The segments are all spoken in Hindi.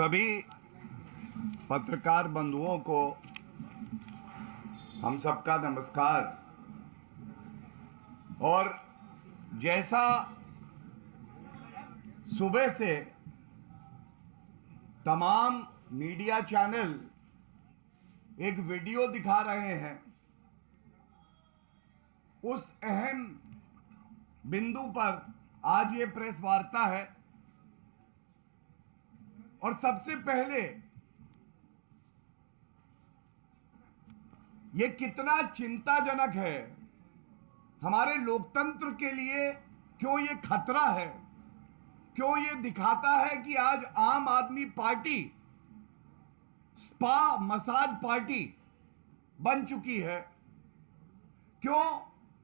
सभी पत्रकार बंधुओं को हम सबका नमस्कार। और जैसा सुबह से तमाम मीडिया चैनल एक वीडियो दिखा रहे हैं, उस अहम बिंदु पर आज ये प्रेस वार्ता है। और सबसे पहले ये कितना चिंताजनक है हमारे लोकतंत्र के लिए, क्यों ये खतरा है, क्यों ये दिखाता है कि आज आम आदमी पार्टी स्पा मसाज पार्टी बन चुकी है। क्यों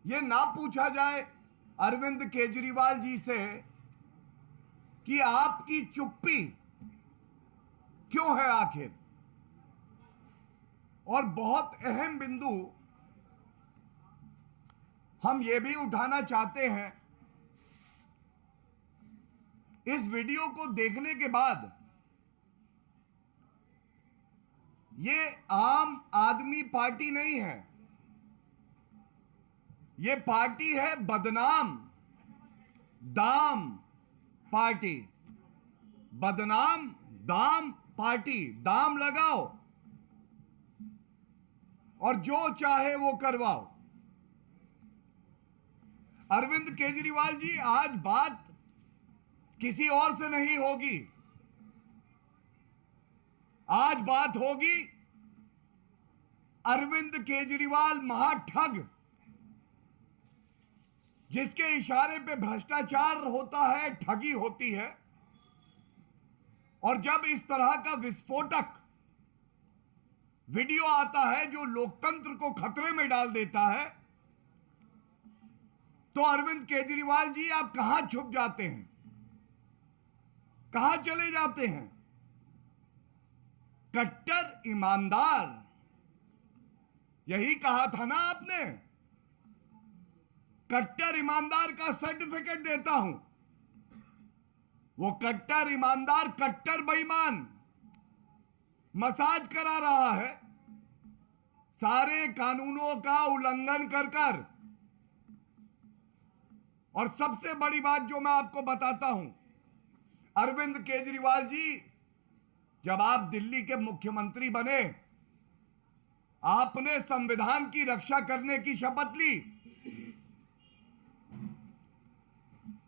ये ना पूछा जाए अरविंद केजरीवाल जी से कि आपकी चुप्पी क्यों है आखिर। और बहुत अहम बिंदु हम ये भी उठाना चाहते हैं, इस वीडियो को देखने के बाद ये आम आदमी पार्टी नहीं है, ये पार्टी है बदनाम दाम पार्टी। बदनाम दाम पार्टी, दाम लगाओ और जो चाहे वो करवाओ। अरविंद केजरीवाल जी, आज बात किसी और से नहीं होगी, आज बात होगी अरविंद केजरीवाल महाठग, जिसके इशारे पे भ्रष्टाचार होता है, ठगी होती है। और जब इस तरह का विस्फोटक वीडियो आता है जो लोकतंत्र को खतरे में डाल देता है, तो अरविंद केजरीवाल जी आप कहां छुप जाते हैं, कहां चले जाते हैं। कट्टर ईमानदार, यही कहा था ना आपने, कट्टर ईमानदार का सर्टिफिकेट देता हूं। वो कट्टर ईमानदार कट्टर बेईमान मसाज करा रहा है, सारे कानूनों का उल्लंघन कर कर। और सबसे बड़ी बात जो मैं आपको बताता हूं, अरविंद केजरीवाल जी, जब आप दिल्ली के मुख्यमंत्री बने, आपने संविधान की रक्षा करने की शपथ ली।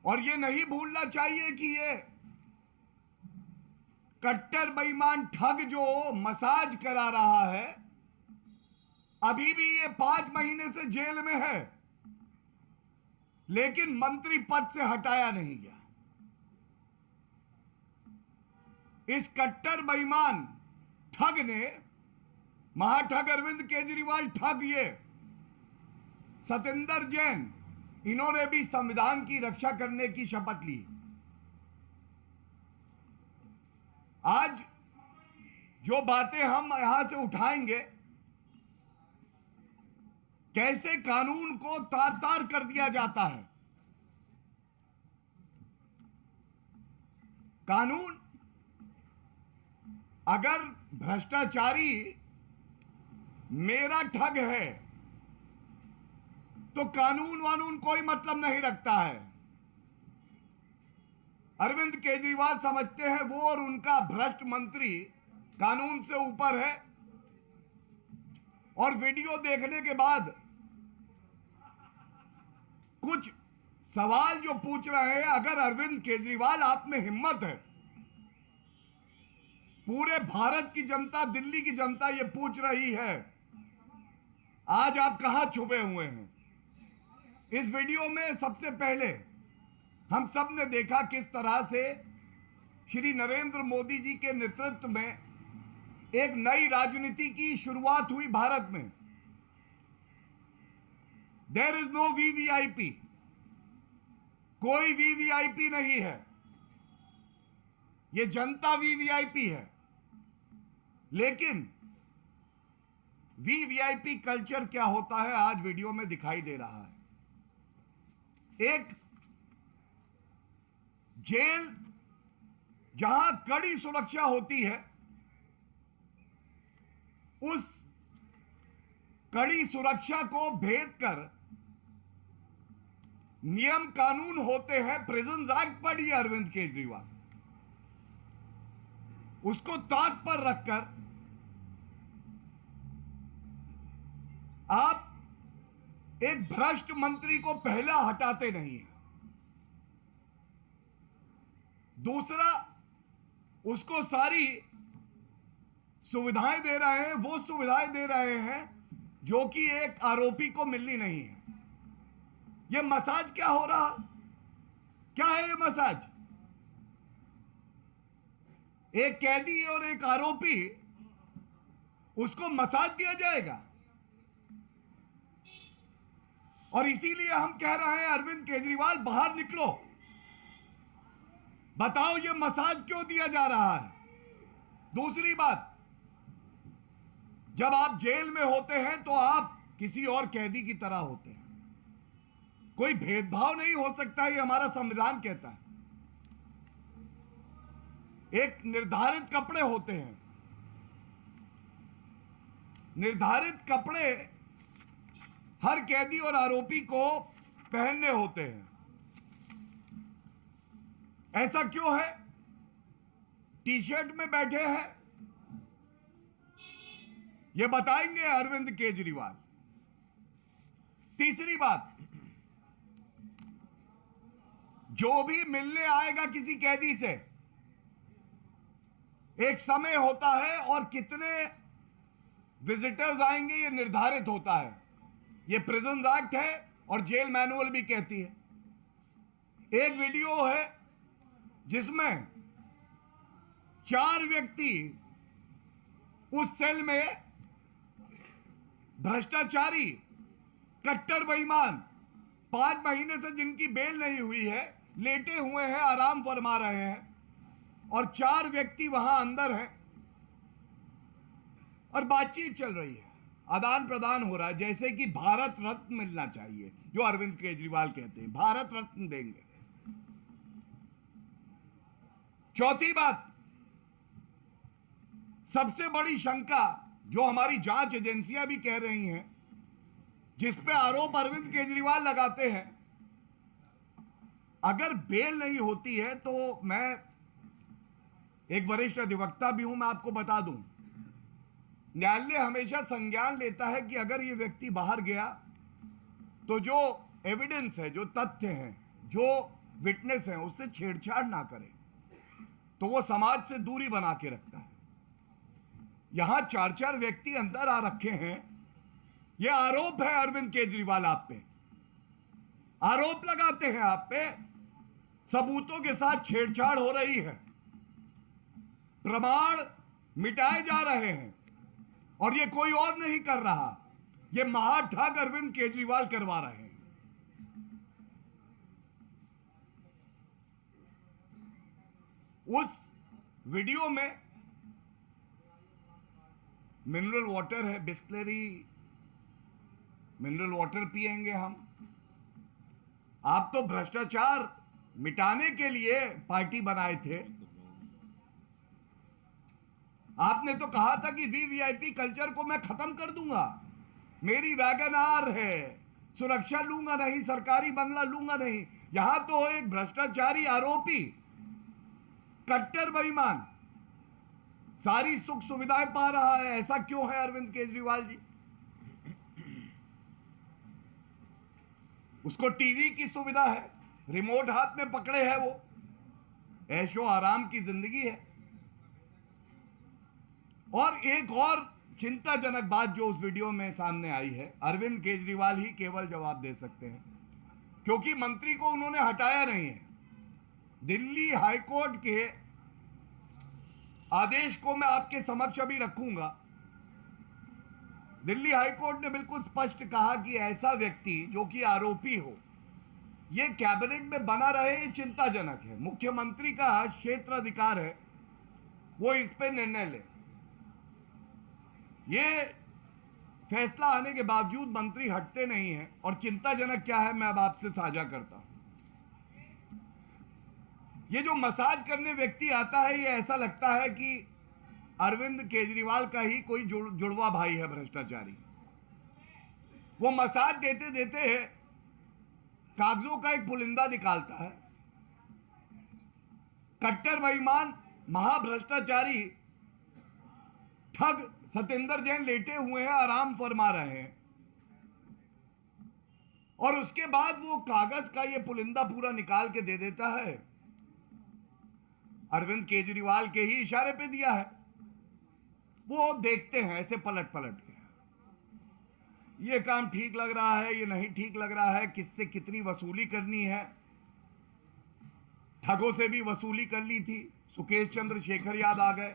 और ये नहीं भूलना चाहिए कि ये कट्टर बेईमान ठग जो मसाज करा रहा है, अभी भी ये 5 महीने से जेल में है, लेकिन मंत्री पद से हटाया नहीं गया। इस कट्टर बेईमान ठग ने, महाठग अरविंद केजरीवाल ठग, ये सतेंद्र जैन, इन्होंने भी संविधान की रक्षा करने की शपथ ली। आज जो बातें हम यहां से उठाएंगे, कैसे कानून को तार तार कर दिया जाता है। कानून, अगर भ्रष्टाचारी मेरा ठग है तो कानून वानून कोई मतलब नहीं रखता है। अरविंद केजरीवाल समझते हैं वो और उनका भ्रष्ट मंत्री कानून से ऊपर है। और वीडियो देखने के बाद कुछ सवाल जो पूछ रहे हैं, अगर अरविंद केजरीवाल आप में हिम्मत है, पूरे भारत की जनता, दिल्ली की जनता ये पूछ रही है, आज आप कहां छुपे हुए हैं। इस वीडियो में सबसे पहले हम सब ने देखा किस तरह से श्री नरेंद्र मोदी जी के नेतृत्व में एक नई राजनीति की शुरुआत हुई भारत में। देयर इज नो वीवीआईपी, कोई वीवीआईपी नहीं है, ये जनता वीवीआईपी है। लेकिन वीवीआईपी कल्चर क्या होता है आज वीडियो में दिखाई दे रहा है। एक जेल जहां कड़ी सुरक्षा होती है, उस कड़ी सुरक्षा को भेद कर नियम कानून होते हैं, प्रिजन एक्ट पढ़िए अरविंद केजरीवाल, उसको ताक पर रखकर आप एक भ्रष्ट मंत्री को पहला हटाते नहीं है, दूसरा उसको सारी सुविधाएं दे रहे हैं, वो सुविधाएं दे रहे हैं जो कि एक आरोपी को मिलनी नहीं है। ये मसाज क्या हो रहा, क्या है ये मसाज? एक कैदी और एक आरोपी, उसको मसाज दिया जाएगा। और इसीलिए हम कह रहे हैं अरविंद केजरीवाल बाहर निकलो, बताओ ये मसाज क्यों दिया जा रहा है। दूसरी बात, जब आप जेल में होते हैं तो आप किसी और कैदी की तरह होते हैं, कोई भेदभाव नहीं हो सकता, ये हमारा संविधान कहता है। एक निर्धारित कपड़े होते हैं, निर्धारित कपड़े हर कैदी और आरोपी को पहनने होते हैं। ऐसा क्यों है? टी शर्ट में बैठे हैं, ये बताएंगे अरविंद केजरीवाल। तीसरी बात, जो भी मिलने आएगा किसी कैदी से, एक समय होता है और कितने विजिटर्स आएंगे ये निर्धारित होता है। ये प्रिजन एक्ट है और जेल मैनुअल भी कहती है। एक वीडियो है जिसमें 4 व्यक्ति उस सेल में भ्रष्टाचारी, कट्टर बेईमान, 5 महीने से जिनकी बेल नहीं हुई है, लेटे हुए हैं, आराम फरमा रहे हैं, और 4 व्यक्ति वहां अंदर हैं और बातचीत चल रही है, आदान प्रदान हो रहा है, जैसे कि भारत रत्न मिलना चाहिए, जो अरविंद केजरीवाल कहते हैं भारत रत्न देंगे। चौथी बात, सबसे बड़ी शंका जो हमारी जांच एजेंसियां भी कह रही हैं, जिस पे आरोप अरविंद केजरीवाल लगाते हैं, अगर बेल नहीं होती है तो मैं एक वरिष्ठ अधिवक्ता भी हूं, मैं आपको बता दूं, न्यायालय हमेशा संज्ञान लेता है कि अगर ये व्यक्ति बाहर गया तो जो एविडेंस है, जो तथ्य हैं, जो विटनेस हैं, उससे छेड़छाड़ ना करे, तो वो समाज से दूरी बना के रखता है। यहां 4 व्यक्ति अंदर आ रखे हैं, यह आरोप है अरविंद केजरीवाल आप पे, आरोप लगाते हैं आप पे, सबूतों के साथ छेड़छाड़ हो रही है, प्रमाण मिटाए जा रहे हैं, और ये कोई और नहीं कर रहा, ये महाठग अरविंद केजरीवाल करवा रहे हैं। उस वीडियो में मिनरल वाटर है, बिस्लरी मिनरल वाटर पिएंगे हम। आप तो भ्रष्टाचार मिटाने के लिए पार्टी बनाए थे। आपने तो कहा था कि वीवीआईपी कल्चर को मैं खत्म कर दूंगा, मेरी वैगन आर है, सुरक्षा लूंगा नहीं, सरकारी बंगला लूंगा नहीं। यहां तो एक भ्रष्टाचारी आरोपी, कट्टर बेईमान सारी सुख सुविधाएं पा रहा है। ऐसा क्यों है अरविंद केजरीवाल जी? उसको टीवी की सुविधा है, रिमोट हाथ में पकड़े है, वो ऐशो आराम की जिंदगी है। और एक और चिंताजनक बात जो उस वीडियो में सामने आई है, अरविंद केजरीवाल ही केवल जवाब दे सकते हैं, क्योंकि मंत्री को उन्होंने हटाया नहीं है। दिल्ली हाईकोर्ट के आदेश को मैं आपके समक्ष अभी रखूंगा। दिल्ली हाईकोर्ट ने बिल्कुल स्पष्ट कहा कि ऐसा व्यक्ति जो कि आरोपी हो, यह कैबिनेट में बना रहे, ये चिंताजनक है। मुख्यमंत्री का क्षेत्र अधिकार है, वो इस पे निर्णय ले। ये फैसला आने के बावजूद मंत्री हटते नहीं हैं, और चिंताजनक क्या है मैं अब आपसे साझा करता हूं। ये जो मसाज करने व्यक्ति आता है, ये ऐसा लगता है कि अरविंद केजरीवाल का ही कोई जुड़वा भाई है भ्रष्टाचारी। वो मसाज देते देते कागजों का एक पुलिंदा निकालता है। कट्टर बेईमान महाभ्रष्टाचारी ठग सतेंद्र जैन लेटे हुए हैं, आराम फरमा रहे हैं, और उसके बाद वो कागज का ये पुलिंदा पूरा निकाल के दे देता है। अरविंद केजरीवाल के ही इशारे पे दिया है। वो देखते हैं ऐसे पलट पलट के, ये काम ठीक लग रहा है, ये नहीं ठीक लग रहा है, किससे कितनी वसूली करनी है। ठगों से भी वसूली कर ली थी, सुकेश चंद्र शेखर याद आ गए,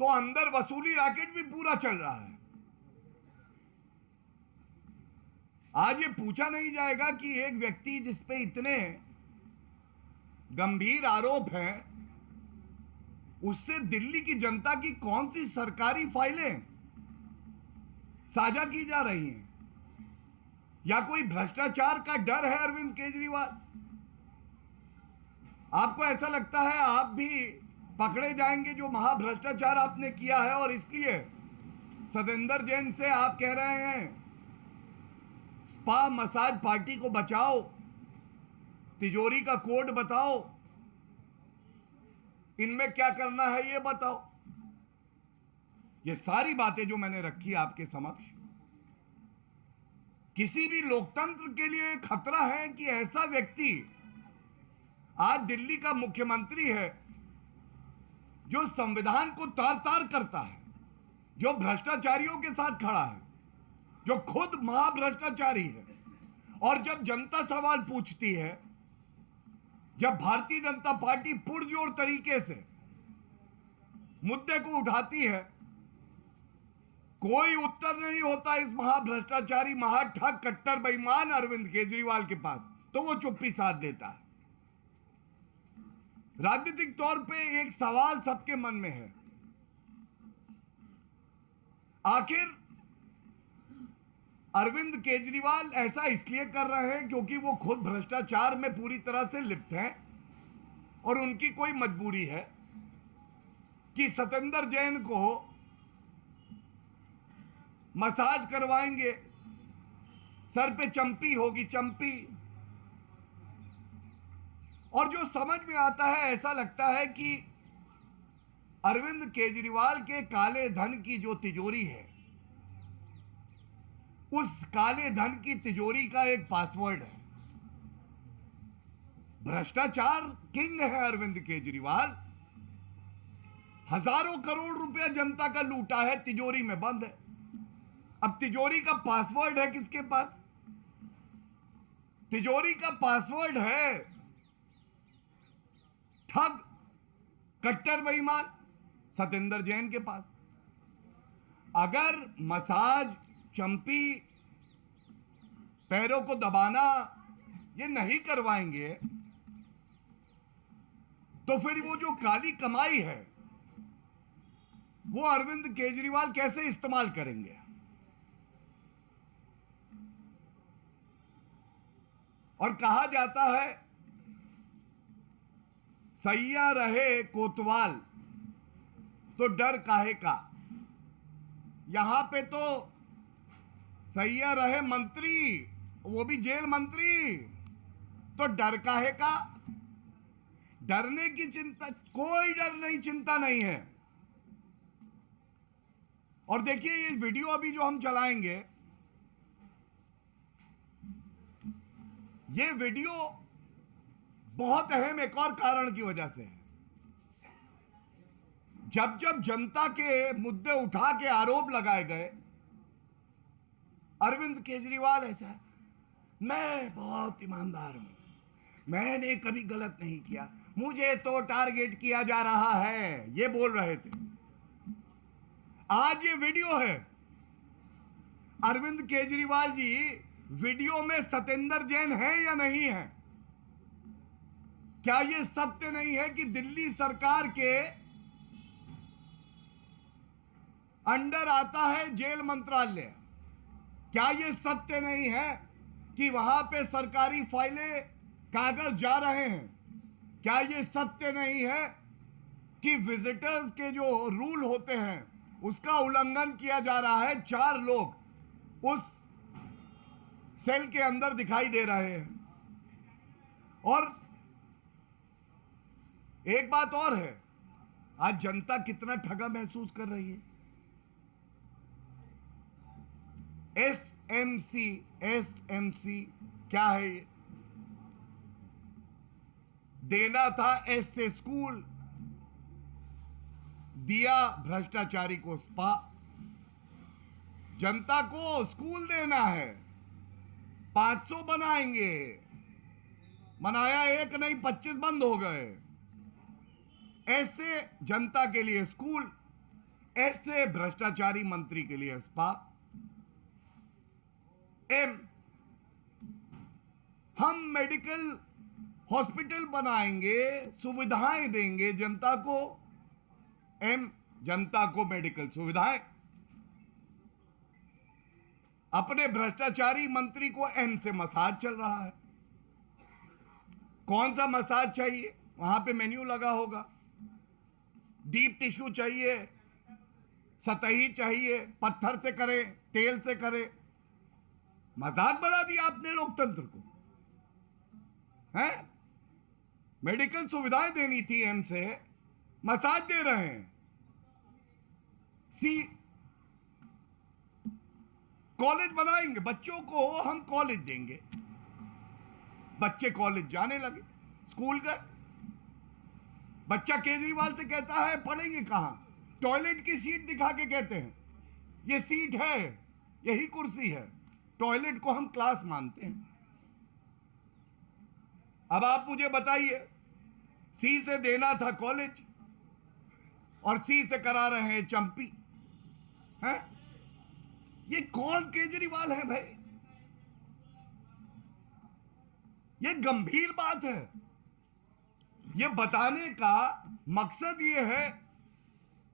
तो अंदर वसूली रैकेट भी पूरा चल रहा है। आज ये पूछा नहीं जाएगा कि एक व्यक्ति जिसपे इतने गंभीर आरोप हैं, उससे दिल्ली की जनता की कौन सी सरकारी फाइलें साझा की जा रही हैं, या कोई भ्रष्टाचार का डर है अरविंद केजरीवाल? आपको ऐसा लगता है आप भी पकड़े जाएंगे जो महाभ्रष्टाचार आपने किया है, और इसलिए सतेंद्र जैन से आप कह रहे हैं स्पा मसाज पार्टी को बचाओ, तिजोरी का कोड बताओ, इनमें क्या करना है ये बताओ। ये सारी बातें जो मैंने रखी आपके समक्ष, किसी भी लोकतंत्र के लिए खतरा है कि ऐसा व्यक्ति आज दिल्ली का मुख्यमंत्री है, जो संविधान को तार तार करता है, जो भ्रष्टाचारियों के साथ खड़ा है, जो खुद महाभ्रष्टाचारी है, और जब जनता सवाल पूछती है, जब भारतीय जनता पार्टी पुरजोर तरीके से मुद्दे को उठाती है, कोई उत्तर नहीं होता इस महाभ्रष्टाचारी, महाठग, कट्टर बेईमान अरविंद केजरीवाल के पास, तो वो चुप्पी साध देता है। राजनीतिक तौर पे एक सवाल सबके मन में है, आखिर अरविंद केजरीवाल ऐसा इसलिए कर रहे हैं क्योंकि वो खुद भ्रष्टाचार में पूरी तरह से लिप्त हैं, और उनकी कोई मजबूरी है कि सतेंद्र जैन को मसाज करवाएंगे, सर पे चंपी होगी, चंपी। और जो समझ में आता है, ऐसा लगता है कि अरविंद केजरीवाल के काले धन की जो तिजोरी है, उस काले धन की तिजोरी का एक पासवर्ड है। भ्रष्टाचार किंग है अरविंद केजरीवाल, हजारों करोड़ रुपया जनता का लूटा है, तिजोरी में बंद है। अब तिजोरी का पासवर्ड है किसके पास? तिजोरी का पासवर्ड है ठग, कट्टर बेईमान सतेंद्र जैन के पास। अगर मसाज, चंपी, पैरों को दबाना ये नहीं करवाएंगे, तो फिर वो जो काली कमाई है वो अरविंद केजरीवाल कैसे इस्तेमाल करेंगे? और कहा जाता है सैया रहे कोतवाल तो डर काहे का। यहां पे तो सैया रहे मंत्री, वो भी जेल मंत्री, तो डर काहे का? डरने की चिंता, कोई डर नहीं, चिंता नहीं है। और देखिए ये वीडियो अभी जो हम चलाएंगे, ये वीडियो बहुत अहम एक और कारण की वजह से है। जब जब जनता के मुद्दे उठा के आरोप लगाए गए, अरविंद केजरीवाल ऐसा है, मैं बहुत ईमानदार हूं, मैंने कभी गलत नहीं किया, मुझे तो टारगेट किया जा रहा है, ये बोल रहे थे। आज ये वीडियो है, अरविंद केजरीवाल जी वीडियो में सतेंद्र जैन है या नहीं है? क्या ये सत्य नहीं है कि दिल्ली सरकार के अंडर आता है जेल मंत्रालय? क्या ये सत्य नहीं है कि वहां पे सरकारी फाइलें, कागज जा रहे हैं? क्या ये सत्य नहीं है कि विजिटर्स के जो रूल होते हैं उसका उल्लंघन किया जा रहा है? 4 लोग उस सेल के अंदर दिखाई दे रहे हैं। और एक बात और है, आज जनता कितना ठगा महसूस कर रही है। एसएमसी क्या है ये? देना था एस से स्कूल, दिया भ्रष्टाचारी को स्पा। जनता को स्कूल देना है, 500 बनाएंगे, बनाया एक नहीं 25 बंद हो गए। ऐसे जनता के लिए स्कूल, ऐसे भ्रष्टाचारी मंत्री के लिए स्पा। एम, हम मेडिकल हॉस्पिटल बनाएंगे, सुविधाएं देंगे जनता को। एम, जनता को मेडिकल सुविधाएं। अपने भ्रष्टाचारी मंत्री को एन से मसाज चल रहा है। कौन सा मसाज चाहिए? वहां पे मेन्यू लगा होगा। डीप टिश्यू चाहिए, सतही चाहिए, पत्थर से करे, तेल से करे। मजाक बना दिया आपने लोकतंत्र को, हैं? मेडिकल सुविधाएं देनी थी एम से, मसाज दे रहे हैं। सी, कॉलेज बनाएंगे, बच्चों को हम कॉलेज देंगे। बच्चे कॉलेज जाने लगे, स्कूल गए। बच्चा केजरीवाल से कहता है पढ़ेंगे कहां? टॉयलेट की सीट दिखा के कहते हैं ये सीट है, यही कुर्सी है। टॉयलेट को हम क्लास मानते हैं। अब आप मुझे बताइए, सी से देना था कॉलेज और सी से करा रहे हैं चंपी, हैं? ये कौन केजरीवाल है भाई? ये गंभीर बात है। ये बताने का मकसद ये है,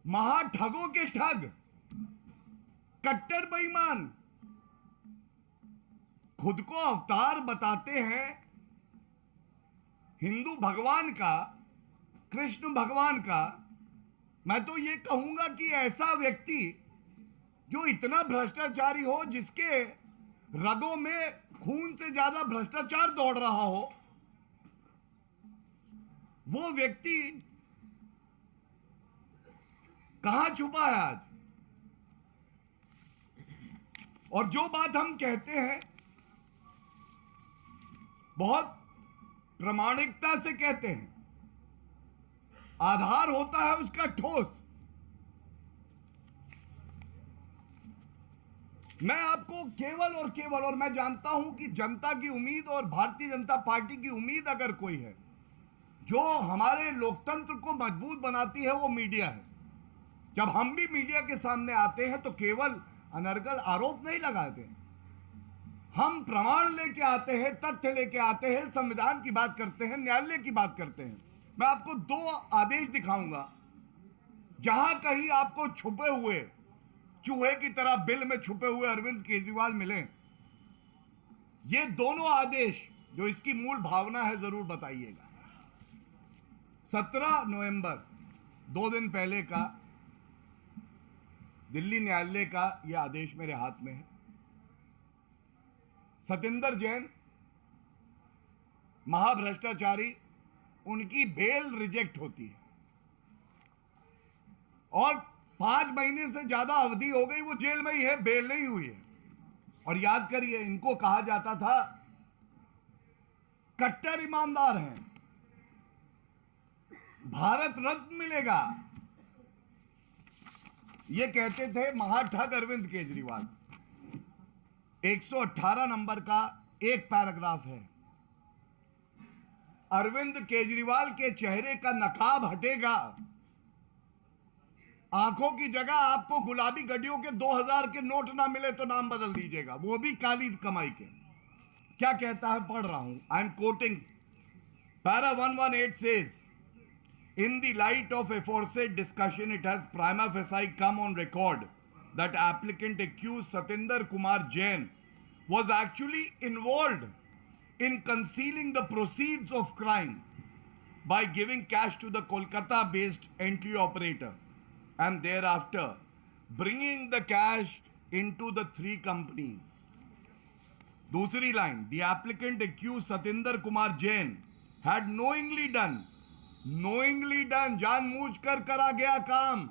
महाठगों के ठग, कट्टर बेईमान, खुद को अवतार बताते हैं हिंदू भगवान का, कृष्ण भगवान का। मैं तो ये कहूंगा कि ऐसा व्यक्ति जो इतना भ्रष्टाचारी हो, जिसके रगों में खून से ज्यादा भ्रष्टाचार दौड़ रहा हो, वो व्यक्ति कहां छुपा है आज? और जो बात हम कहते हैं बहुत प्रामाणिकता से कहते हैं, आधार होता है उसका ठोस। मैं आपको केवल और केवल, और मैं जानता हूं कि जनता की उम्मीद और भारतीय जनता पार्टी की उम्मीद अगर कोई है जो हमारे लोकतंत्र को मजबूत बनाती है, वो मीडिया है। जब हम भी मीडिया के सामने आते हैं तो केवल अनर्गल आरोप नहीं लगाते, हम प्रमाण लेके आते हैं, तथ्य लेके आते हैं, संविधान की बात करते हैं, न्यायालय की बात करते हैं। मैं आपको 2 आदेश दिखाऊंगा, जहां कहीं आपको छुपे हुए चूहे की तरह बिल में छुपे हुए अरविंद केजरीवाल मिले। ये दोनों आदेश, जो इसकी मूल भावना है, जरूर बताइएगा। 17 नवंबर, 2 दिन पहले का दिल्ली न्यायालय का यह आदेश मेरे हाथ में है। सतिंदर जैन, महाभ्रष्टाचारी, उनकी बेल रिजेक्ट होती है और 5 महीने से ज्यादा अवधि हो गई, वो जेल में ही है, बेल नहीं हुई है। और याद करिए, इनको कहा जाता था कट्टर ईमानदार हैं, भारत रत्न मिलेगा, ये कहते थे महाठग अरविंद केजरीवाल। 118 नंबर का एक पैराग्राफ है, अरविंद केजरीवाल के चेहरे का नकाब हटेगा, आंखों की जगह आपको गुलाबी गड्डियों के 2000 के नोट ना मिले तो नाम बदल दीजिएगा, वो भी काली कमाई के। क्या कहता है, पढ़ रहा हूं, I am quoting. Para 118 says, in the light of aforesaid discussion, it has prima facie come on record that applicant accused Satinder Kumar Jain was actually involved in concealing the proceeds of crime by giving cash to the Kolkata-based entry operator and thereafter bringing the cash into the three companies. दूसरी line, the applicant accused Satinder Kumar Jain had knowingly done, जानबूझकर करा गया काम,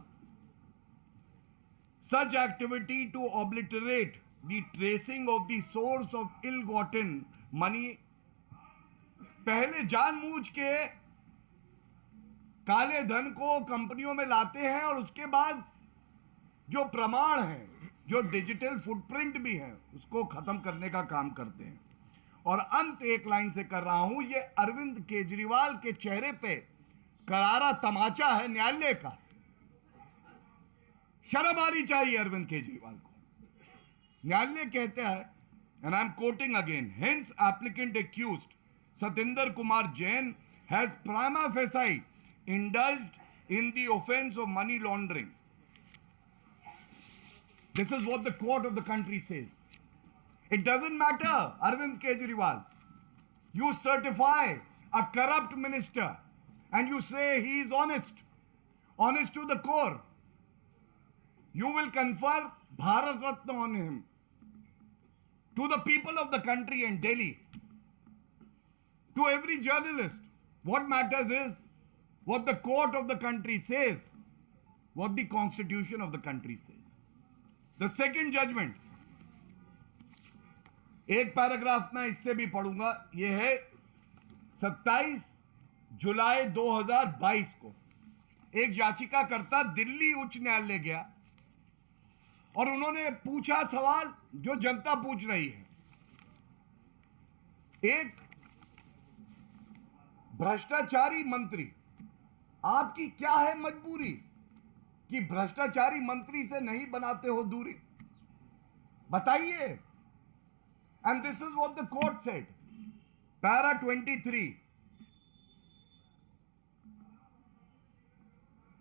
such activity to obliterate the tracing of the source of ill-gotten money. पहले जानबूझ के काले धन को कंपनियों में लाते हैं और उसके बाद जो प्रमाण है, जो डिजिटल फुटप्रिंट भी है, उसको खत्म करने का काम करते हैं. और अंत एक लाइन से कर रहा हूं, ये अरविंद केजरीवाल के चेहरे पे करारा तमाचा है न्यायालय का. शर्म आनी चाहिए अरविंद केजरीवाल को. न्यायालय कहता है, and I'm quoting again, hence applicant accused Satinder Kumar Jain has prima facie indulged in the offense of money laundering. This is what the court of the country says. It doesn't matter, Arvind Kejriwal. You certify a corrupt minister and you say he is honest to the core. You will confer Bharat Ratna on him. To the people of the country and Delhi, to every journalist, what matters is what the court of the country says, what the constitution of the country says. The second judgment, एक पैराग्राफ में इससे भी पढ़ूंगा, यह है 27 जुलाई 2022 को एक याचिकाकर्ता दिल्ली उच्च न्यायालय गया और उन्होंने पूछा सवाल जो जनता पूछ रही है. एक भ्रष्टाचारी मंत्री, आपकी क्या है मजबूरी कि भ्रष्टाचारी मंत्री से नहीं बनाते हो दूरी? बताइए. And this is what the court said. Para 23.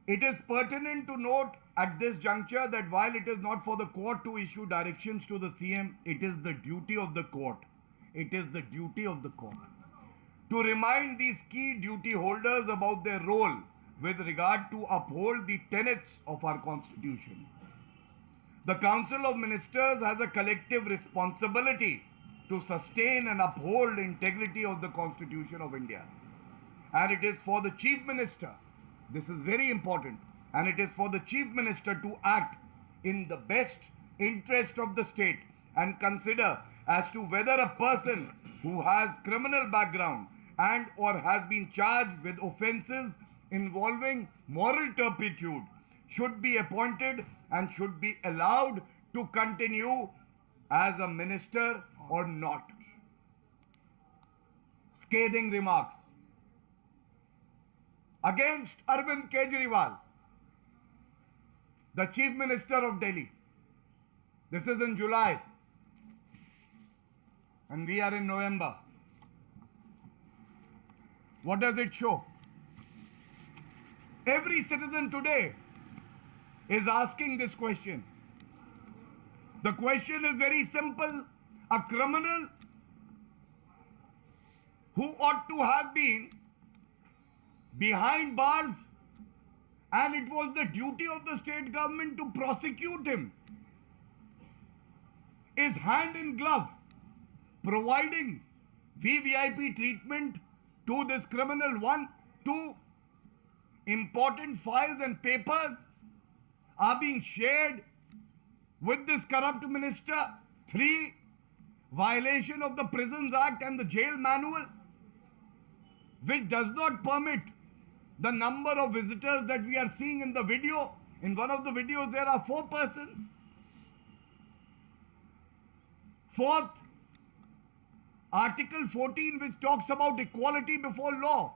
It is pertinent to note at this juncture that while it is not for the court to issue directions to the CM, it is the duty of the court. It is the duty of the court to remind these key duty holders about their role with regard to uphold the tenets of our constitution. The Council of Ministers has a collective responsibility to sustain and uphold the integrity of the Constitution of India. And it is for the Chief Minister, this is very important, and it is for the Chief Minister to act in the best interest of the state and consider as to whether a person who has criminal background and or has been charged with offences involving moral turpitude should be appointed and should be allowed to continue as a minister or not. Scathing remarks against Arvind Kejriwal, the Chief Minister of Delhi. This is in July and we are in November. What does it show? Every citizen today is asking this question. The question is very simple. A criminal who ought to have been behind bars and it was the duty of the state government to prosecute him is hand in glove providing VVIP treatment to this criminal. 1, 2, important files and papers are being shared with this corrupt minister. 3, violation of the Prisons Act and the Jail Manual, which does not permit the number of visitors that we are seeing in the video. In one of the videos, there are 4 persons. 4th, Article 14, which talks about equality before law.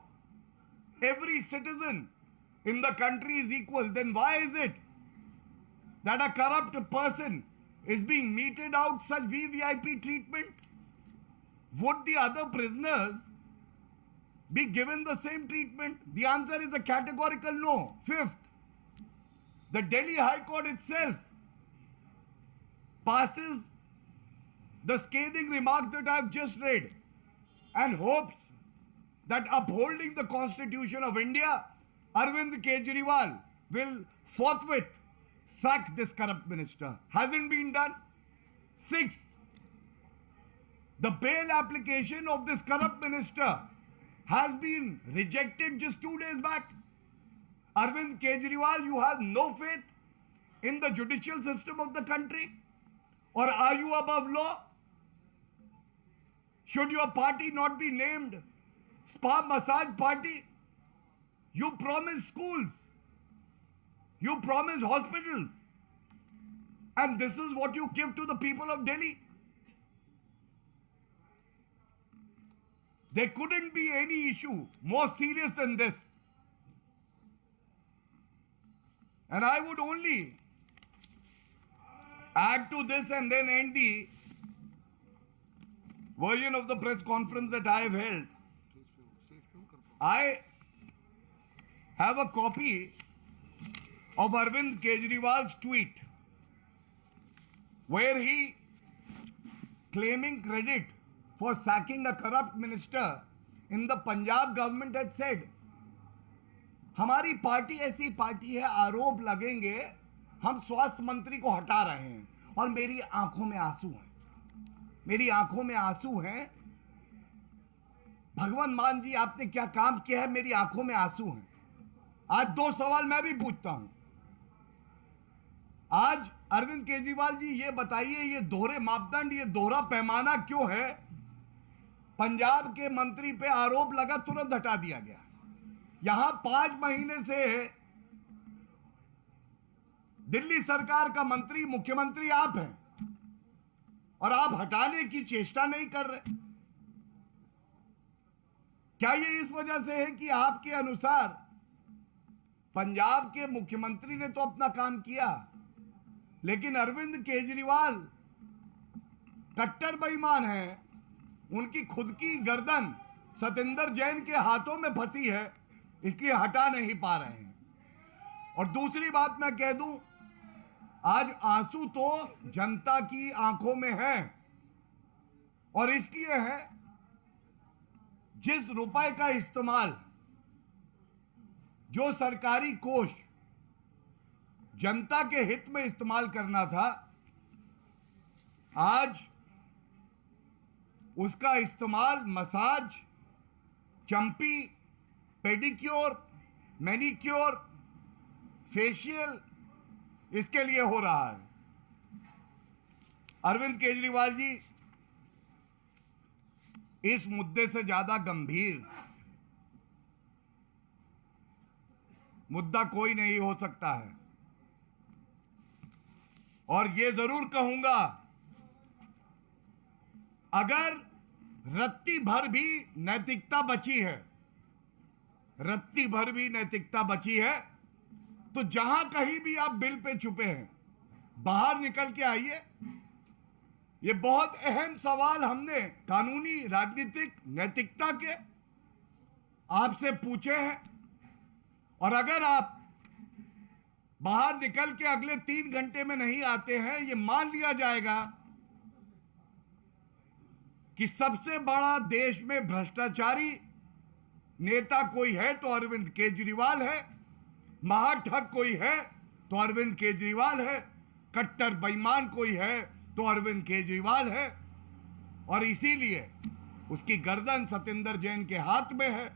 Every citizen in the country is equal. Then why is it that a corrupt person is being meted out such VVIP treatment? Would the other prisoners be given the same treatment? The answer is a categorical no. 5th, the Delhi High Court itself passes the scathing remarks that I have just read and hopes that upholding the Constitution of India, Arvind Kejriwal will forthwith sack this corrupt minister. Hasn't been done. Sixth, the bail application of this corrupt minister has been rejected just 2 days back. Arvind Kejriwal, you have no faith in the judicial system of the country? Or are you above law? Should your party not be named Spa Massage Party? You promise schools. You promise hospitals. And this is what you give to the people of Delhi. There couldn't be any issue more serious than this. And I would only add to this and then end the version of the press conference that I have held. I have a copy of Arvind Kejriwal's tweet where he, claiming credit for sacking a corrupt minister in the Punjab government, had said, हमारी पार्टी ऐसी पार्टी है, आरोप लगेंगे हम स्वास्थ्य मंत्री को हटा रहे हैं और मेरी आंखों में आंसू हैं, मेरी आंखों में आंसू हैं। भगवान मान जी आपने क्या काम किया है, मेरी आंखों में आंसू हैं। आज 2 सवाल मैं भी पूछता हूं। आज अरविंद केजरीवाल जी ये बताइए, ये दोहरे मापदंड, ये दोहरा पैमाना क्यों है? पंजाब के मंत्री पे आरोप लगा, तुरंत हटा दिया गया। यहां 5 महीने से दिल्ली सरकार का मंत्री, मुख्यमंत्री आप हैं और आप हटाने की चेष्टा नहीं कर रहे। क्या ये इस वजह से है कि आपके अनुसार पंजाब के मुख्यमंत्री ने तो अपना काम किया, लेकिन अरविंद केजरीवाल कट्टर बेईमान है, उनकी खुद की गर्दन सतेंद्र जैन के हाथों में फंसी है, इसलिए हटा नहीं पा रहे हैं। और दूसरी बात मैं कह दूं, आज आंसू तो जनता की आंखों में है और इसलिए है जिस रुपए का इस्तेमाल, जो सरकारी कोष जनता के हित में इस्तेमाल करना था, आज उसका इस्तेमाल मसाज, चंपी, पेडिक्योर, मैनिक्योर, फेशियल, इसके लिए हो रहा है। अरविंद केजरीवाल जी, इस मुद्दे से ज्यादा गंभीर मुद्दा कोई नहीं हो सकता है। और यह जरूर कहूंगा, अगर रत्ती भर भी नैतिकता बची है, रत्ती भर भी नैतिकता बची है, तो जहां कहीं भी आप बिल पे छुपे हैं, बाहर निकल के आइए। ये बहुत अहम सवाल हमने कानूनी, राजनीतिक, नैतिकता के आपसे पूछे हैं। और अगर आप बाहर निकल के अगले 3 घंटे में नहीं आते हैं, ये मान लिया जाएगा कि सबसे बड़ा देश में भ्रष्टाचारी नेता कोई है तो अरविंद केजरीवाल है, महाठग कोई है तो अरविंद केजरीवाल है, कट्टर बेईमान कोई है तो अरविंद केजरीवाल है। और इसीलिए उसकी गर्दन सतेंद्र जैन के हाथ में है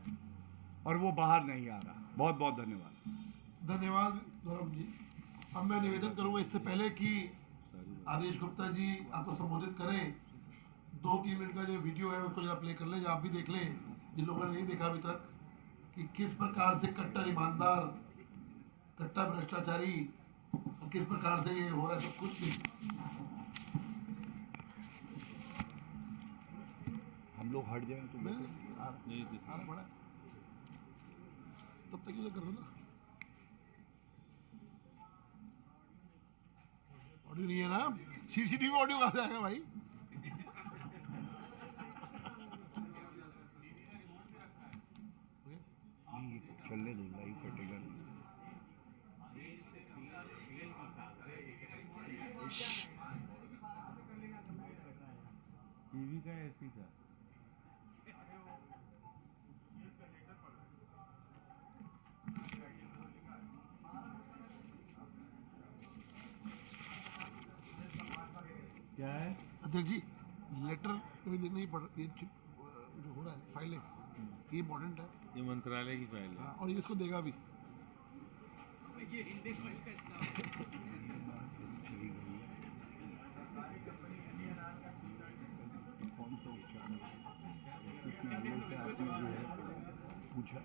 और वो बाहर नहीं आ रहा। बहुत बहुत धन्यवाद। धन्यवाद गौरव जी। अब मैं निवेदन करूंगा, इससे पहले कि आदेश गुप्ता जी आपको संबोधित करें, 2-3 मिनट का जो वीडियो है उसको जरा प्ले कर लें, आप भी देख लें जिन लोगों ने नहीं देखा अभी तक, कि किस प्रकार से कट्टर ईमानदार, कट्टर भ्रष्टाचारी, किस प्रकार से ये हो रहा है सब कुछ भी। हम लोग हट जाएं तो बड़ा तब तक ये कर दो ना, ऑडियो नहीं है ना, सीसीटीवी ऑडियो कहाँ से आएगा भाई? चलने दो, लाइव कटेगा। टीवी का एसी का क्या है? अध्यक्ष जी, लेटर कभी नहीं पढ़, ये जो हो रहा है फाइल है, ये इम्पोर्टेंट है। ये मंत्रालय की फाइल है। हाँ, और ये इसको देगा भी। कौन सा उपचार किस मामले से आपने जो है पूछा?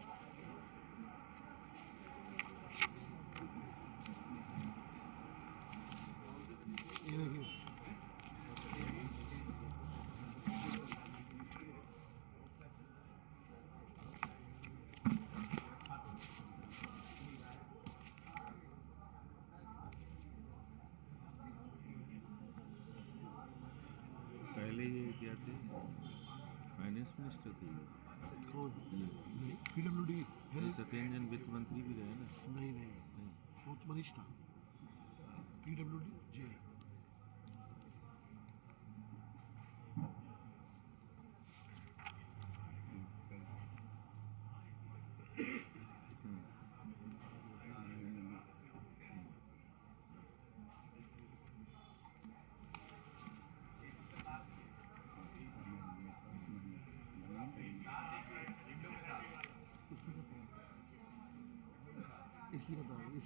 ये देखिए, पहले ये क्या थे? फाइनेंस मिनिस्टर थे ये। नहीं, PWD है। सत्येंद्र वित्त मंत्री भी रहे ना। नहीं, वो तो मनीष था। PWD जी। इसी बताओ। ये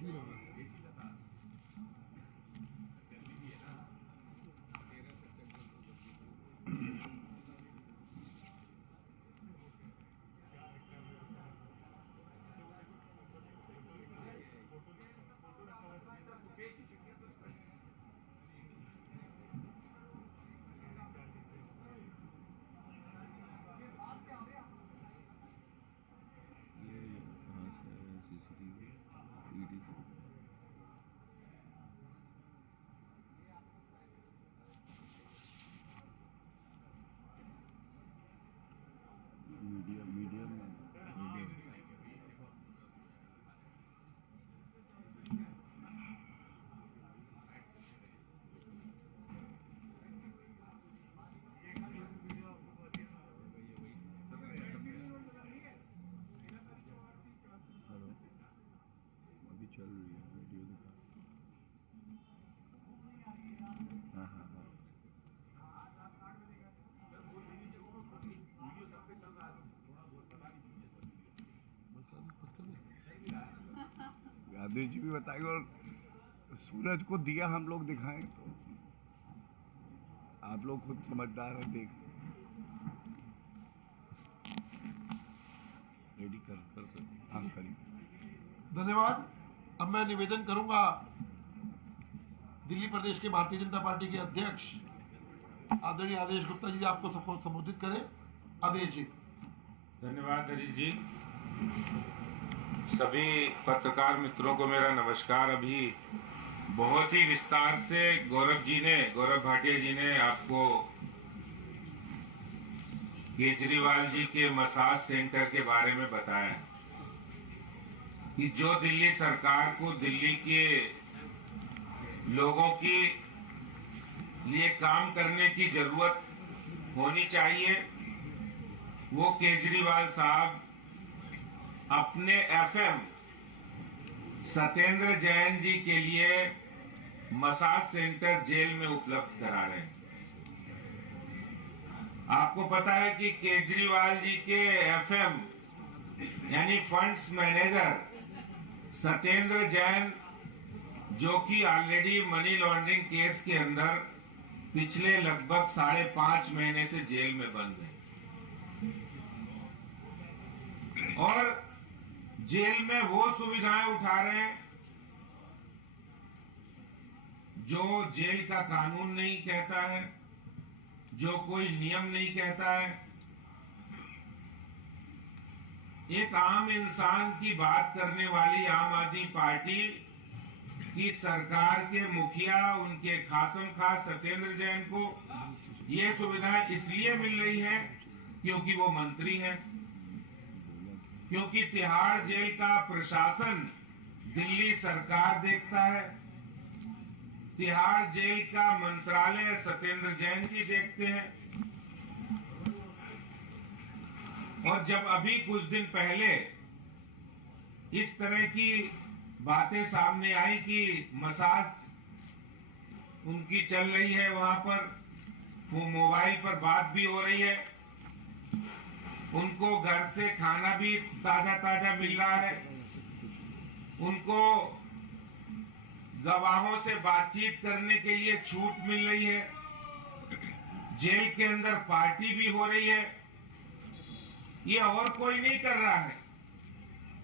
कहाँ से आया? CCTV, ED से। मीडिया में मीडियम। हेलो, अभी चल रही है वीडियो दिखा। हाँ हाँ हाँ। गांधी जी भी बताएंगे और सूरज को दिया हम लोग दिखाएं तो आप लोग खुद समझदार हैं। देख रेडी कर सकते। हाँ करिए। धन्यवाद। अब मैं निवेदन करूंगा दिल्ली प्रदेश के भारतीय जनता पार्टी के अध्यक्ष आदरणीय आदेश गुप्ता जी आपको सबको संबोधित करें। आदेश जी। धन्यवाद हरीश जी। सभी पत्रकार मित्रों को मेरा नमस्कार। अभी बहुत ही विस्तार से गौरव भाटिया जी ने आपको केजरीवाल जी के मसाज सेंटर के बारे में बताया कि जो दिल्ली सरकार को दिल्ली के लोगों के लिए काम करने की जरूरत होनी चाहिए, वो केजरीवाल साहब अपने FM सत्येंद्र जैन जी के लिए मसाज सेंटर जेल में उपलब्ध करा रहे हैं। आपको पता है कि केजरीवाल जी के FM यानी फंड्स मैनेजर सत्येंद्र जैन, जो कि ऑलरेडी मनी लॉन्ड्रिंग केस के अंदर पिछले लगभग 5.5 महीने से जेल में बंद है और जेल में वो सुविधाएं उठा रहे हैं जो जेल का कानून नहीं कहता है, जो कोई नियम नहीं कहता है। एक आम इंसान की बात करने वाली आम आदमी पार्टी की सरकार के मुखिया, उनके खासम खास सत्येंद्र जैन को ये सुविधाएं इसलिए मिल रही है क्योंकि वो मंत्री हैं, क्योंकि तिहाड़ जेल का प्रशासन दिल्ली सरकार देखता है, तिहाड़ जेल का मंत्रालय सत्येंद्र जैन जी देखते हैं। और जब अभी कुछ दिन पहले इस तरह की बातें सामने आई कि मसाज उनकी चल रही है, वहां पर वो मोबाइल पर बात भी हो रही है, उनको घर से खाना भी ताजा ताजा मिल रहा है, उनको गवाहों से बातचीत करने के लिए छूट मिल रही है, जेल के अंदर पार्टी भी हो रही है। ये और कोई नहीं कर रहा है,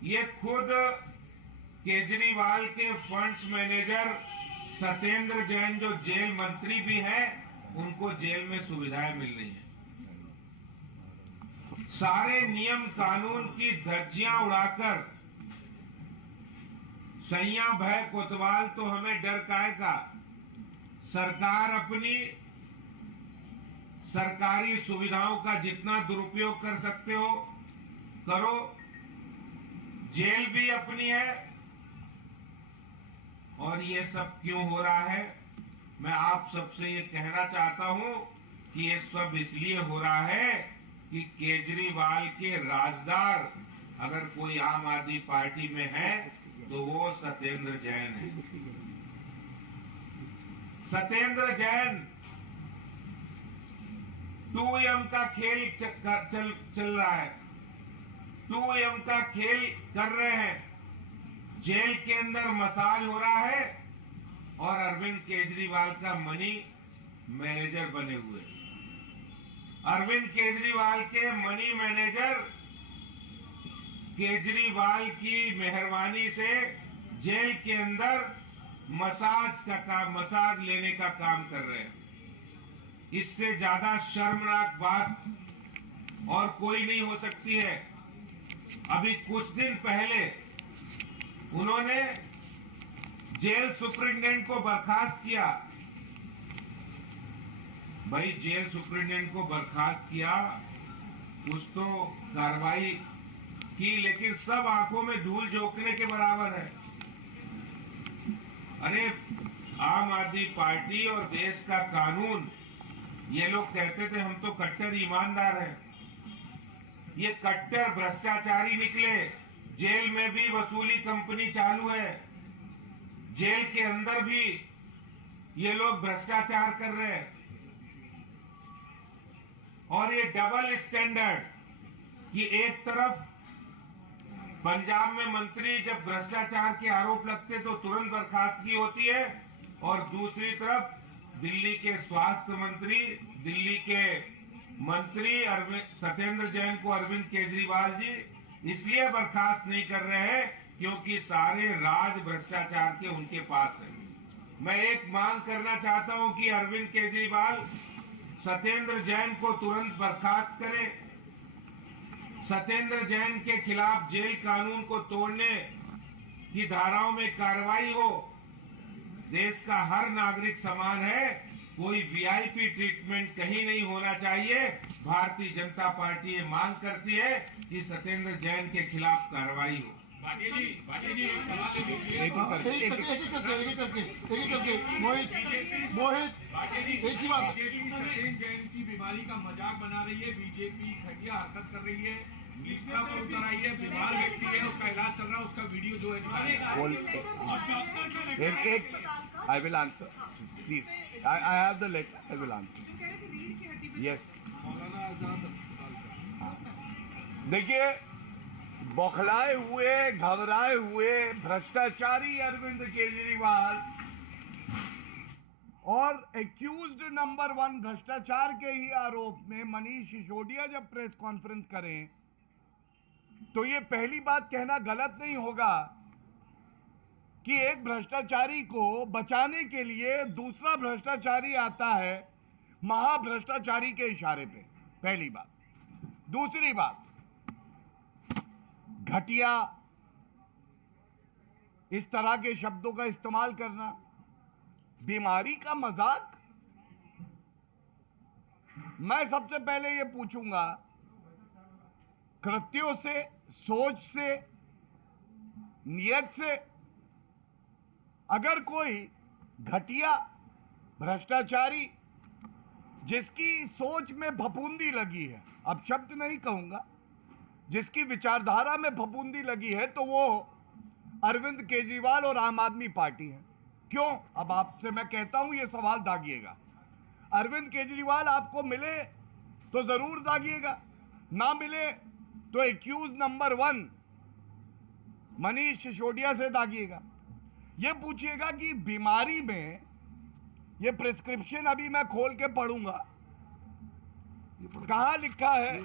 ये खुद केजरीवाल के फंड्स मैनेजर सत्येंद्र जैन, जो जेल मंत्री भी हैं, उनको जेल में सुविधाएं मिल रही हैं। सारे नियम कानून की धज्जियां उड़ाकर सैया भय कोतवाल तो हमें डर काहे का, सरकार अपनी सरकारी सुविधाओं का जितना दुरुपयोग कर सकते हो करो, जेल भी अपनी है। और ये सब क्यों हो रहा है, मैं आप सबसे ये कहना चाहता हूं कि ये सब इसलिए हो रहा है कि केजरीवाल के राजदार अगर कोई आम आदमी पार्टी में है तो वो सत्येंद्र जैन है। सत्येंद्र जैन 2M का खेल चल रहा है, 2M का खेल कर रहे हैं। जेल के अंदर मसाज हो रहा है और अरविंद केजरीवाल का मनी मैनेजर बने हुए। अरविंद केजरीवाल के मनी मैनेजर केजरीवाल की मेहरबानी से जेल के अंदर मसाज लेने का काम कर रहे हैं। इससे ज्यादा शर्मनाक बात और कोई नहीं हो सकती है। अभी कुछ दिन पहले उन्होंने जेल सुपरिटेंडेंट को बर्खास्त किया। भाई, जेल सुपरिटेंडेंट को बर्खास्त किया, कुछ तो कार्रवाई की, लेकिन सब आंखों में धूल झोंकने के बराबर है। अरे, आम आदमी पार्टी और देश का कानून, ये लोग कहते थे हम तो कट्टर ईमानदार हैं, ये कट्टर भ्रष्टाचारी निकले। जेल में भी वसूली कंपनी चालू है, जेल के अंदर भी ये लोग भ्रष्टाचार कर रहे हैं। और ये डबल स्टैंडर्ड कि एक तरफ पंजाब में मंत्री जब भ्रष्टाचार के आरोप लगते तो तुरंत बर्खास्तगी होती है, और दूसरी तरफ दिल्ली के स्वास्थ्य मंत्री, दिल्ली के मंत्री सत्येंद्र जैन को अरविंद केजरीवाल जी इसलिए बर्खास्त नहीं कर रहे हैं क्योंकि सारे राज भ्रष्टाचार के उनके पास है। मैं एक मांग करना चाहता हूं कि अरविंद केजरीवाल सत्येंद्र जैन को तुरंत बर्खास्त करें, सत्येंद्र जैन के खिलाफ जेल कानून को तोड़ने की धाराओं में कार्रवाई हो। देश का हर नागरिक समान है, कोई वीआईपी ट्रीटमेंट कहीं नहीं होना चाहिए। भारतीय जनता पार्टी ये मांग करती है कि सत्येंद्र जैन के खिलाफ कार्रवाई हो। एक ही करके मोहित एक ही बात। बीजेपी सत्येंद्र जैन की बीमारी का मजाक बना रही है, बीजेपी घटिया हरकत कर रही है, इंस्टा पर उतर आई है, बीमार व्यक्ति है, उसका इलाज चल रहा है, उसका वीडियो जो है I will answer. Please, I have the letter. I will answer. Yes. देखिए, बौखलाए हुए, घबराए हुए भ्रष्टाचारी अरविंद केजरीवाल और एक्यूज्ड नंबर 1 भ्रष्टाचार के ही आरोप में मनीष सिसोदिया जब प्रेस कॉन्फ्रेंस करें तो ये पहली बात कहना गलत नहीं होगा कि एक भ्रष्टाचारी को बचाने के लिए दूसरा भ्रष्टाचारी आता है महाभ्रष्टाचारी के इशारे पे। पहली बात। दूसरी बात, घटिया इस तरह के शब्दों का इस्तेमाल करना, बीमारी का मजाक। मैं सबसे पहले ये पूछूंगा, कृत्यों से, सोच से, नियत से अगर कोई घटिया भ्रष्टाचारी जिसकी सोच में फफूंदी लगी है, अब शब्द नहीं कहूंगा, जिसकी विचारधारा में फफूंदी लगी है, तो वो अरविंद केजरीवाल और आम आदमी पार्टी है। क्यों? अब आपसे मैं कहता हूं, ये सवाल दागिएगा। अरविंद केजरीवाल आपको मिले तो जरूर दागिएगा, ना मिले तो एक्यूज नंबर 1 मनीष सिसोदिया से दागिएगा। ये पूछिएगा कि बीमारी में, ये प्रिस्क्रिप्शन अभी मैं खोल के पढ़ूंगा, कहां लिखा है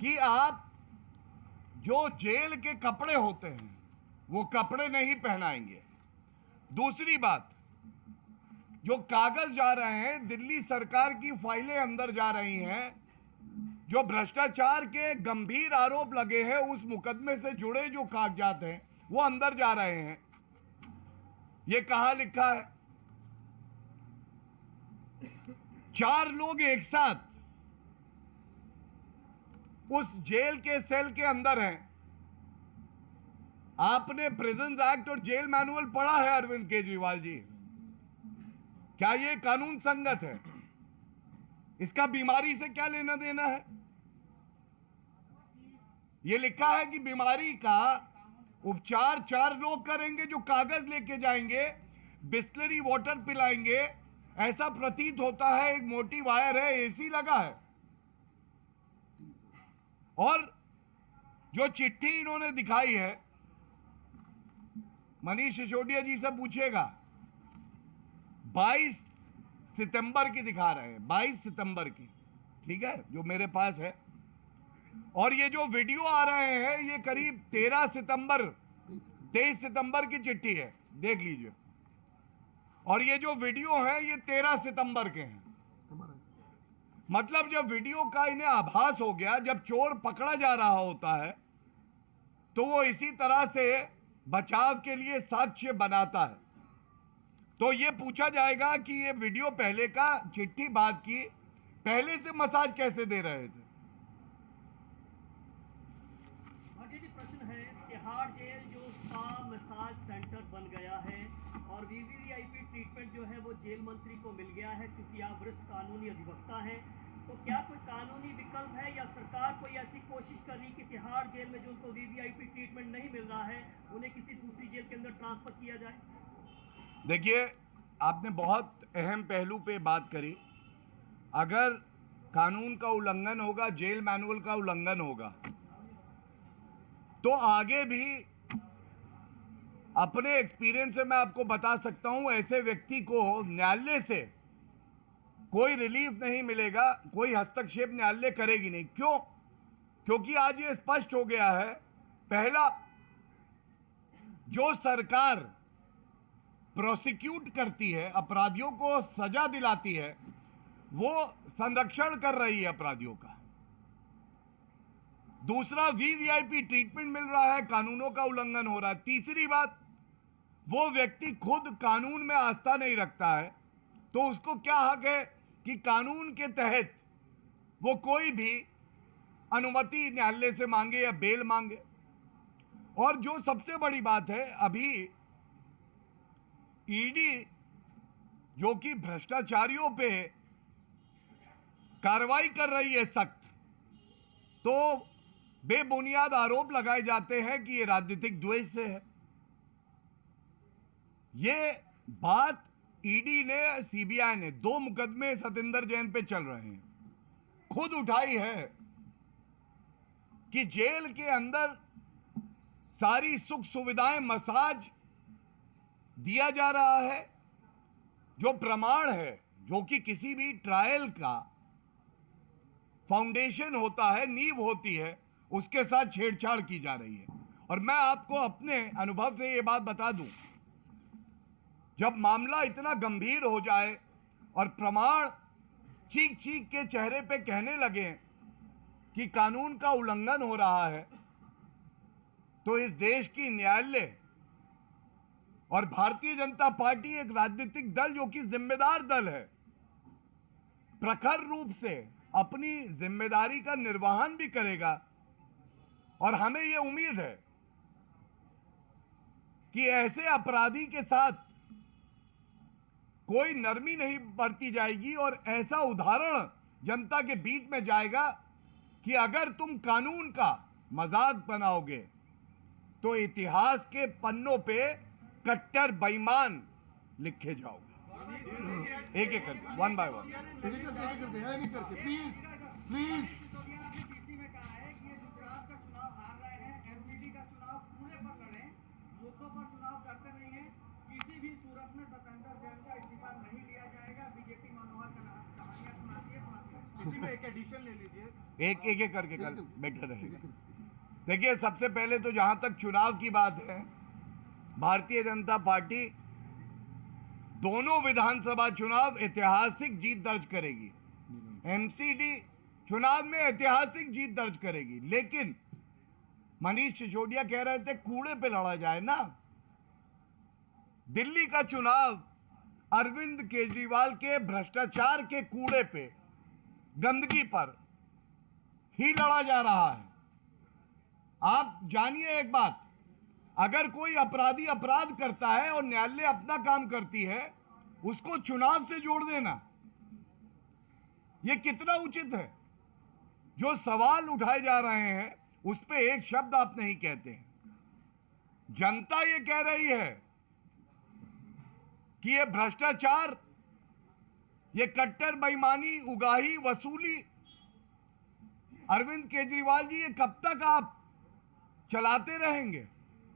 कि आप जो जेल के कपड़े होते हैं वो कपड़े नहीं पहनाएंगे। दूसरी बात, जो कागज जा रहे हैं, दिल्ली सरकार की फाइलें अंदर जा रही हैं, जो भ्रष्टाचार के गंभीर आरोप लगे हैं, उस मुकदमे से जुड़े जो कागजात हैं वो अंदर जा रहे हैं। ये कहां लिखा है? 4 लोग एक साथ उस जेल के सेल के अंदर हैं। आपने प्रिजन्स एक्ट और जेल मैनुअल पढ़ा है अरविंद केजरीवाल जी? क्या ये कानून संगत है? इसका बीमारी से क्या लेना देना है? ये लिखा है कि बीमारी का उपचार 4 लोग करेंगे, जो कागज लेके जाएंगे, बिस्लरी वाटर पिलाएंगे। ऐसा प्रतीत होता है एक मोटी वायर है, एसी लगा है। और जो चिट्ठी इन्होंने दिखाई है, मनीष सिसोदिया जी से पूछेगा, 22 सितंबर की दिखा रहे हैं, 22 सितंबर की, ठीक है, जो मेरे पास है। और ये जो वीडियो आ रहे हैं, ये करीब 23 सितंबर की चिट्ठी है, देख लीजिए। और ये जो वीडियो है, ये 13 सितंबर के हैं। मतलब जब वीडियो का इन्हें आभास हो गया, जब चोर पकड़ा जा रहा होता है, तो वो इसी तरह से बचाव के लिए साक्ष्य बनाता है। तो ये पूछा जाएगा कि ये वीडियो पहले का, चिट्ठी बाद की, पहले से मसाज कैसे दे रहे थे? जी प्रश्न है, तिहाड़ जेल जो स्पा मसाज सेंटर बन गया है और वीवीआईपी ट्रीटमेंट जो है वो जेल मंत्री को मिल गया है, क्योंकि आप वरिष्ठ कानूनी अधिवक्ता हैं, तो क्या कोई कानूनी विकल्प है या सरकार कोई ऐसी कोशिश कर रही कि तिहाड़ जेल में जो उनको वीवीआईपी ट्रीटमेंट नहीं मिल रहा है, उन्हें किसी दूसरी जेल के अंदर ट्रांसफर किया जाए? देखिए, आपने बहुत अहम पहलू पे बात करी। अगर कानून का उल्लंघन होगा, जेल मैनुअल का उल्लंघन होगा, तो आगे भी अपने एक्सपीरियंस से मैं आपको बता सकता हूं, ऐसे व्यक्ति को न्यायालय से कोई रिलीफ नहीं मिलेगा, कोई हस्तक्षेप न्यायालय करेगी नहीं। क्यों? क्योंकि आज ये स्पष्ट हो गया है, पहला, जो सरकार प्रोसिक्यूट करती है, अपराधियों को सजा दिलाती है, वो संरक्षण कर रही है अपराधियों का। दूसरा, वीवीआईपी ट्रीटमेंट मिल रहा है, कानूनों का उल्लंघन हो रहा है। तीसरी बात, वो व्यक्ति खुद कानून में आस्था नहीं रखता है, तो उसको क्या हक है कि कानून के तहत वो कोई भी अनुमति न्यायालय से मांगे या बेल मांगे। और जो सबसे बड़ी बात है, अभी ईडी जो कि भ्रष्टाचारियों पे कार्रवाई कर रही है सख्त, तो बेबुनियाद आरोप लगाए जाते हैं कि ये राजनीतिक द्वेष से है। ये बात ईडी ने, सीबीआई ने, 2 मुकदमे सतेंद्र जैन पे चल रहे हैं, खुद उठाई है कि जेल के अंदर सारी सुख सुविधाएं, मसाज दिया जा रहा है। जो प्रमाण है, जो कि किसी भी ट्रायल का फाउंडेशन होता है, नींव होती है, उसके साथ छेड़छाड़ की जा रही है। और मैं आपको अपने अनुभव से ये बात बता दूं, जब मामला इतना गंभीर हो जाए और प्रमाण चीख चीख के चेहरे पे कहने लगे कि कानून का उल्लंघन हो रहा है, तो इस देश की न्यायालय और भारतीय जनता पार्टी, एक राजनीतिक दल जो कि जिम्मेदार दल है, प्रखर रूप से अपनी जिम्मेदारी का निर्वहन भी करेगा। और हमें यह उम्मीद है कि ऐसे अपराधी के साथ कोई नरमी नहीं बरती जाएगी और ऐसा उदाहरण जनता के बीच में जाएगा कि अगर तुम कानून का मजाक बनाओगे, तो इतिहास के पन्नों पे कट्टर बेईमान लिखे जाओगे। एक एक करके, वन बाय वन। एक करके प्लीज प्लीज। एक एक करके कल बेटर रहेगा। देखिए, सबसे पहले तो जहां तक चुनाव की बात है, भारतीय जनता पार्टी दोनों विधानसभा चुनाव ऐतिहासिक जीत दर्ज करेगी। एमसीडी चुनाव में ऐतिहासिक जीत दर्ज करेगी। लेकिन मनीष सिसोदिया कह रहे थे कूड़े पे लड़ा जाए ना। दिल्ली का चुनाव अरविंद केजरीवाल के भ्रष्टाचार के कूड़े पे, गंदगी पर ही लड़ा जा रहा है। आप जानिए एक बात, अगर कोई अपराधी अपराध करता है और न्यायालय अपना काम करती है, उसको चुनाव से जोड़ देना यह कितना उचित है? जो सवाल उठाए जा रहे हैं उस पे एक शब्द आप नहीं कहते हैं। जनता ये कह रही है कि ये भ्रष्टाचार, ये कट्टर बेईमानी, उगाही, वसूली, अरविंद केजरीवाल जी, ये कब तक आप चलाते रहेंगे?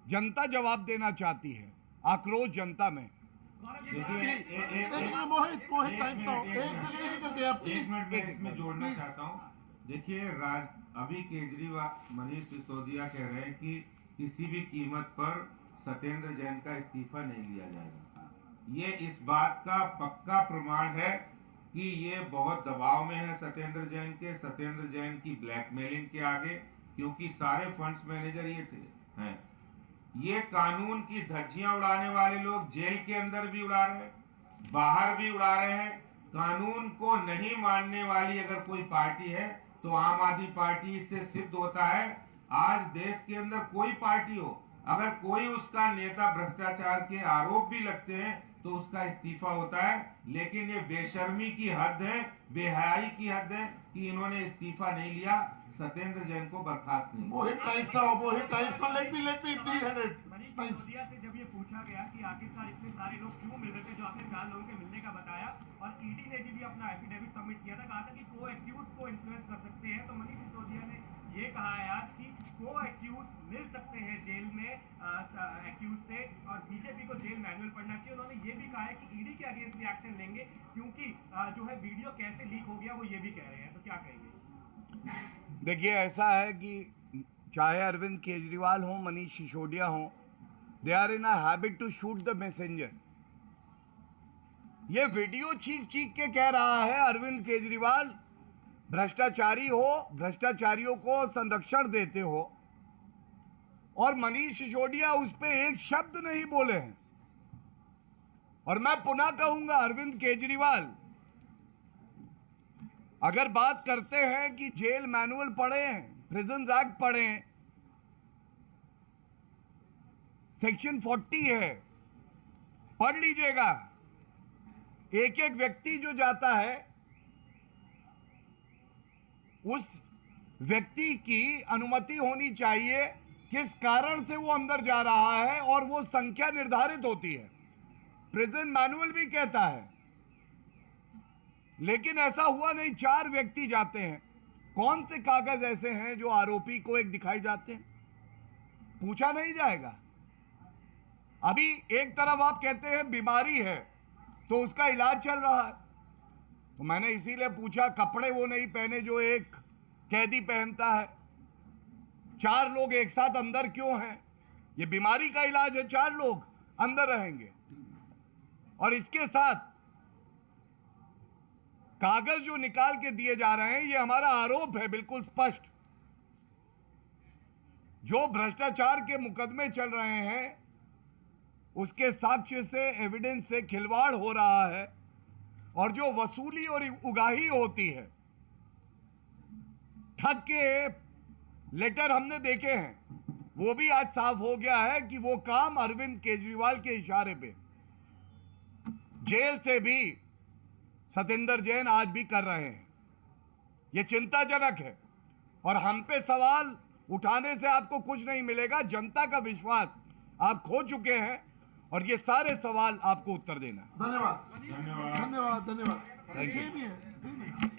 जनता जवाब देना चाहती है। आक्रोश जनता में। मोहित टाइम एक मिनट में इसमें जोड़ना चाहता हूँ। देखिए, अभी केजरीवाल, मनीष सिसोदिया कह रहे हैं कि किसी भी कीमत पर सत्येंद्र जैन का इस्तीफा नहीं लिया जाएगा। ये इस बात का पक्का प्रमाण है कि ये बहुत दबाव में है सत्येंद्र जैन के, सत्येंद्र जैन की ब्लैकमेलिंग के आगे, क्योंकि सारे फंड्स मैनेजर ये हैं। ये कानून की धज्जियां उड़ाने वाले लोग जेल के अंदर भी उड़ा रहे हैं, बाहर भी उड़ा रहे हैं। कानून को नहीं मानने वाली अगर कोई पार्टी है तो आम आदमी पार्टी से सिद्ध होता है। आज देश के अंदर कोई पार्टी हो, अगर कोई उसका नेता भ्रष्टाचार के आरोप भी लगते हैं तो उसका इस्तीफा होता है। लेकिन ये बेशर्मी की हद है, बेहयाई की हद है कि इन्होंने इस्तीफा नहीं लिया, सत्येंद्र जैन को बर्खास्त नहीं। Mohit times let me please hand Manish Sisodia से जब ये पूछा गया कि आखिरकार इतने सारे लोग क्यों मिल रहे थे, जो आपने 4 लोगों के मिलने का बताया, और ईडी ने भी अपना एफिडेविट सबमिट किया था, कहा था कि को एक्यूज को इन्फ्लुएंस कर सकते हैं, तो मनीष सिसोदिया ने ये कहा है आज कि को एक्यूज मिल सकते हैं जेल में एक्यूज से, और बीजेपी को जेल मैनुअल पढ़ना चाहिए। उन्होंने ये भी कहा है कि ईडी के अगेंस्ट भी एक्शन लेंगे, क्योंकि जो है वीडियो कैसे लीक हो गया वो ये भी कह रहे हैं। तो क्या कहेंगे? देखिए, ऐसा है कि चाहे अरविंद केजरीवाल हो, मनीष सिसोदिया हो, they are in a habit to shoot the messenger. ये वीडियो चीख चीख के कह रहा है अरविंद केजरीवाल भ्रष्टाचारी हो, भ्रष्टाचारियों को संरक्षण देते हो, और मनीष सिसोदिया उस पर एक शब्द नहीं बोले हैं। और मैं पुनः कहूंगा, अरविंद केजरीवाल अगर बात करते हैं कि जेल मैनुअल पढ़े, प्रिजन एक्ट पढ़े, सेक्शन 40 है, पढ़ लीजिएगा। एक एक व्यक्ति जो जाता है उस व्यक्ति की अनुमति होनी चाहिए, किस कारण से वो अंदर जा रहा है, और वो संख्या निर्धारित होती है। प्रिजन मैनुअल भी कहता है। लेकिन ऐसा हुआ नहीं, 4 व्यक्ति जाते हैं। कौन से कागज ऐसे हैं जो आरोपी को एक दिखाई जाते हैं? पूछा नहीं जाएगा। अभी एक तरफ आप कहते हैं बीमारी है तो उसका इलाज चल रहा है, तो मैंने इसीलिए पूछा कपड़े वो नहीं पहने जो एक कैदी पहनता है। 4 लोग एक साथ अंदर क्यों हैं? ये बीमारी का इलाज है, 4 लोग अंदर रहेंगे। और इसके साथ कागज जो निकाल के दिए जा रहे हैं, ये हमारा आरोप है बिल्कुल स्पष्ट। जो भ्रष्टाचार के मुकदमे चल रहे हैं उसके साक्ष्य से, एविडेंस से खिलवाड़ हो रहा है, और जो वसूली और उगाही होती है, ठग के लेटर हमने देखे हैं, वो भी आज साफ हो गया है कि वो काम अरविंद केजरीवाल के इशारे पे जेल से भी सत्येंद्र जैन आज भी कर रहे हैं। ये चिंताजनक है। और हम पे सवाल उठाने से आपको कुछ नहीं मिलेगा। जनता का विश्वास आप खो चुके हैं और ये सारे सवाल आपको उत्तर देना है। धन्यवाद धन्यवाद धन्यवाद। Thank you. ये भी है